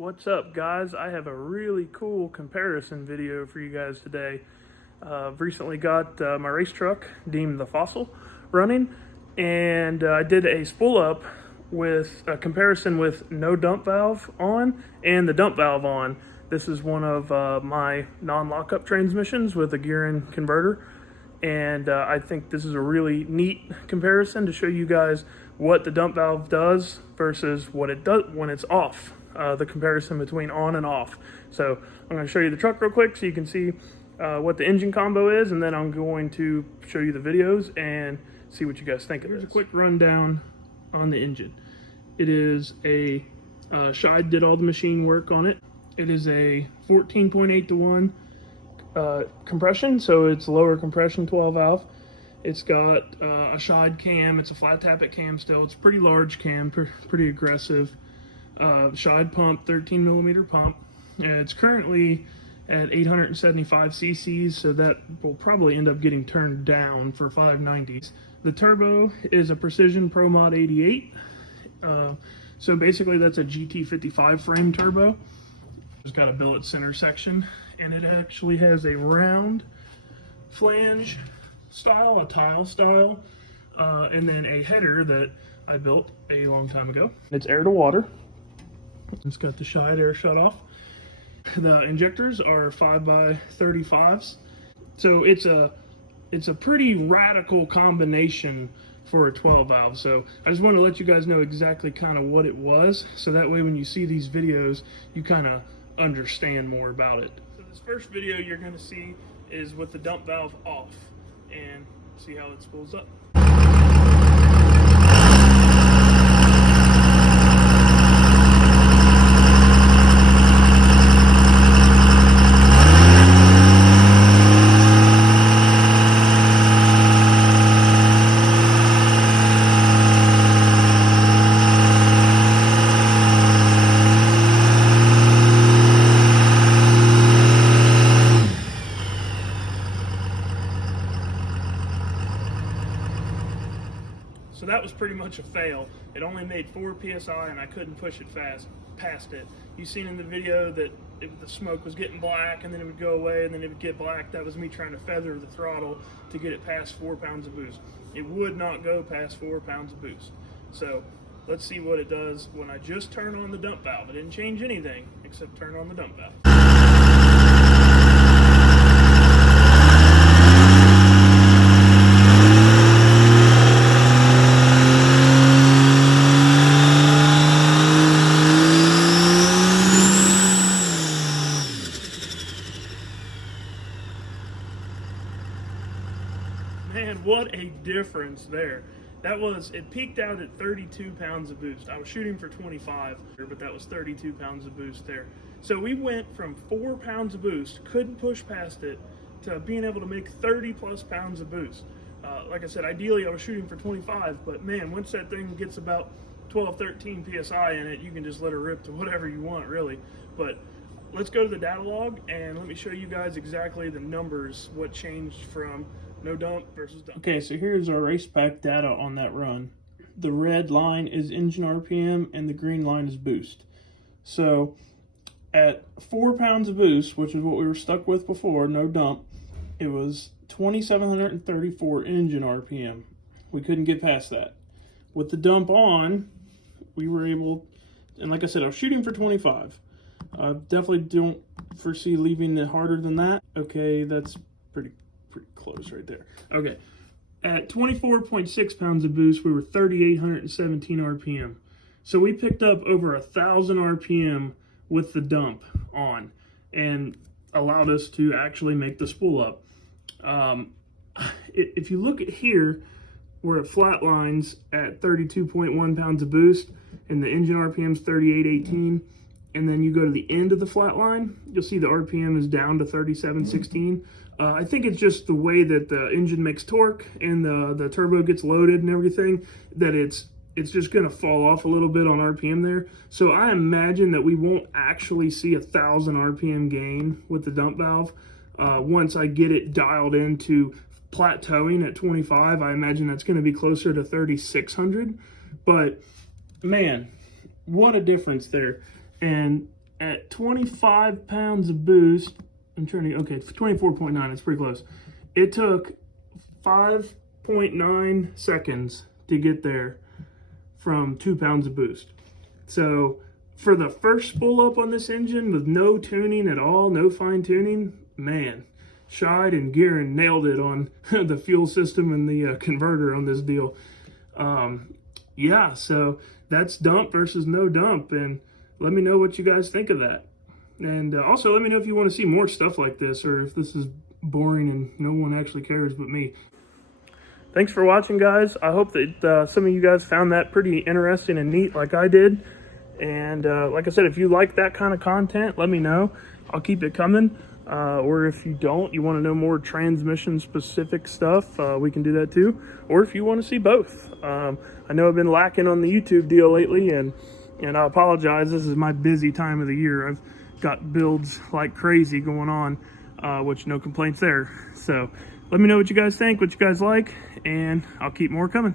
What's up, guys? I have a really cool comparison video for you guys today. I've recently got my race truck deemed the Fossil running, and I did a spool up with a comparison with no dump valve on and the dump valve on. This is one of my non-lockup transmissions with a gear-in converter, and I think this is a really neat comparison to show you guys what the dump valve does versus what it does when it's off. The comparison between on and off. So I'm going to show you the truck real quick so you can see what the engine combo is, and then I'm going to show you the videos and see what you guys think of it. Here's a quick rundown on the engine. It is a Scheid did all the machine work on it. It is a 14.8 to 1 compression, so it's lower compression 12 valve. It's got a Scheid cam. It's a flat tappet cam still. It's a pretty large cam, pretty aggressive. Scheid pump, 13 millimeter pump. It's currently at 875 cc's, so that will probably end up getting turned down for 590s. The turbo is a Precision Pro Mod 88. So basically that's a GT55 frame turbo. It's got a billet center section, and it actually has a round flange style, a tile style, and then a header that I built a long time ago. It's air to water. It's got the Scheid air shutoff. The injectors are 5x35s, so it's a pretty radical combination for a 12 valve. So I just want to let you guys know exactly kind of what it was, so that way when you see these videos you kind of understand more about it. So this first video you're going to see is with the dump valve off, and see how it spools up. So that was pretty much a fail. It only made 4 psi, and I couldn't push it past it. You seen in the video that the smoke was getting black, and then it would go away, and then it would get black. That was me trying to feather the throttle to get it past 4 pounds of boost. It would not go past 4 pounds of boost. So let's see what it does when I just turn on the dump valve. I didn't change anything except turn on the dump valve. Man, what a difference there. It peaked out at 32 pounds of boost. I was shooting for 25, but that was 32 pounds of boost there. So we went from 4 pounds of boost, couldn't push past it, to being able to make 30 plus pounds of boost. Like I said, ideally I was shooting for 25, but man, once that thing gets about 12, 13 PSI in it, you can just let it rip to whatever you want, really. But let's go to the data log, and let me show you guys exactly the numbers, what changed from no dump versus dump. Okay, so here's our race pack data on that run. The red line is engine RPM, and the green line is boost. So at 4 pounds of boost, which is what we were stuck with before, no dump, it was 2,734 engine RPM. We couldn't get past that. With the dump on, we were able, and like I said, I was shooting for 25. I definitely don't foresee leaving it harder than that. Okay, that's pretty close right there. Okay, at 24.6 pounds of boost, we were 3,817 RPM. So we picked up over 1,000 RPM with the dump on, and allowed us to actually make the spool up. If you look at here, where it flatlines at 32.1 pounds of boost, and the engine RPM is 3,818, and then you go to the end of the flat line, you'll see the RPM is down to 3,716. I think it's just the way that the engine makes torque and the turbo gets loaded and everything, that it's just going to fall off a little bit on RPM there. So I imagine that we won't actually see 1,000 RPM gain with the dump valve. Once I get it dialed into plateauing at 25, I imagine that's going to be closer to 3,600. But man, what a difference there. And at 25 pounds of boost, I'm trying to, okay, 24.9, it's pretty close. It took 5.9 seconds to get there from 2 pounds of boost. So for the first spool up on this engine with no tuning at all, no fine tuning, man, Scheid and Gearin nailed it on the fuel system and the converter on this deal. Yeah, so that's dump versus no dump, and let me know what you guys think of that. And also let me know if you want to see more stuff like this, or if this is boring and no one actually cares but me. Thanks for watching, guys. I hope that some of you guys found that pretty interesting and neat like I did. And like I said, if you like that kind of content, let me know. I'll keep it coming. Or if you don't, you want to know more transmission specific stuff, we can do that too. Or if you want to see both. I know I've been lacking on the YouTube deal lately, and I apologize. This is my busy time of the year. I've got builds like crazy going on, which no complaints there. So let me know what you guys think, what you guys like, and I'll keep more coming.